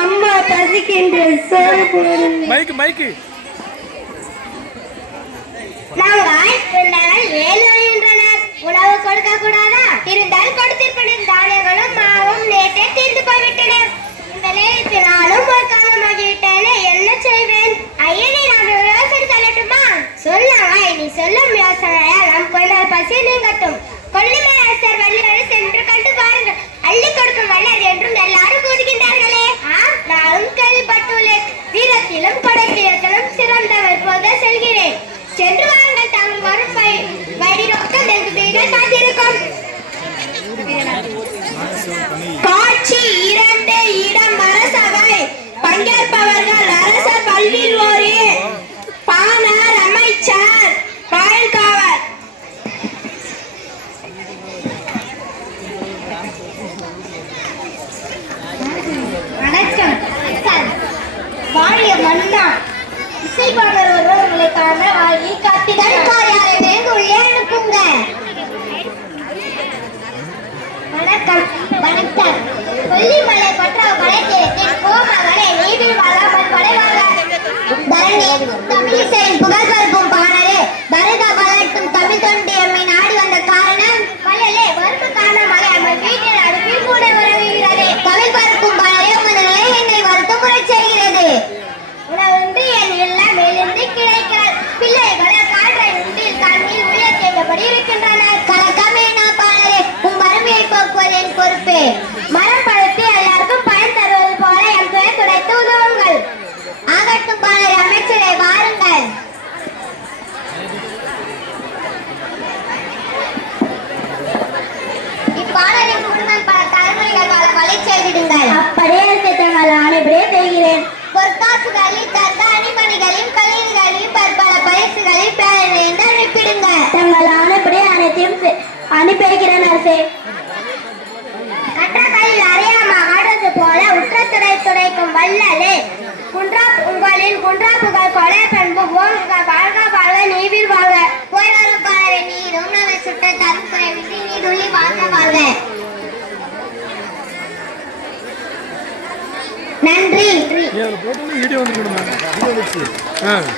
அம்மா பசிக்கின்ற மைக்கு மைக்கு உணவு கொடுக்க கூடாதா இருந்தால் கொடுத்திருப்பனர் தானியங்களும் மாவும் நேற்றே தீர்ந்து போய்விட்டன இந்த நேரத்து என்ன செய்வேன் ஐயனே நான் ஒரு யோசனை சொல்லட்டுமா சொல்லாமா நீ சொல்லும் யோசனையால் நம் குழந்தை பசி நீங்கட்டும். கொள்ளிமலை அரசர் வள்ளியோடு சென்று கண்டு வீரத்திலும் கொடைத்திலும் சிறந்தவர் போக செல்கிறேன். சென்று வாருங்கள் தாங்கள் வரும் வழி வழி நோக்கம் எனக்கு மிக ஒருவர் வாங்கி யாரை வேண்டு உள்ளே அனுப்புங்க. வணக்கம். வணக்கம். கொல்லிமலை பற்ற படைத்தேன் கோமகளை நீதில் வராமல் படைவாங்க தரணி தமிழிசையின் புகழ் பரப்பும் மரம் பழுத்து எல்லாருக்கும் பயன் தருவது போல என் துணை துடைத்து உதவுங்கள். ஆகட்டும் பாடலை அமைச்சரை வாருங்கள். இப்பாடலின் குடும்பம் பல தலைமுறைகள் பல வழி செய்திடுங்கள். அப்படியே தங்கள் அனைவரே செய்கிறேன். பொற்காசுகளில் தந்த அணிமணிகளையும் கல்லீர்களையும் பற்பல பரிசுகளையும் பெற வேண்டும் அனுப்பிடுங்க தங்கள் ஆணைப்படி அனைத்தையும் அனுப்பியிருக்கிறேன் அரசே. உற்றத்துறை துடைக்கும் வல்லலே குன்றா உங்களின் குன்றா புகழ் கொலை பண்பு ஓங்குக வாழ்க வாழ்க நீவில் வாழ்க. போய் வரும் நீரும் நல்ல சுட்ட தரும் குறைவின்றி நீடுள்ளி வாழ்க வாழ்க. நன்றி.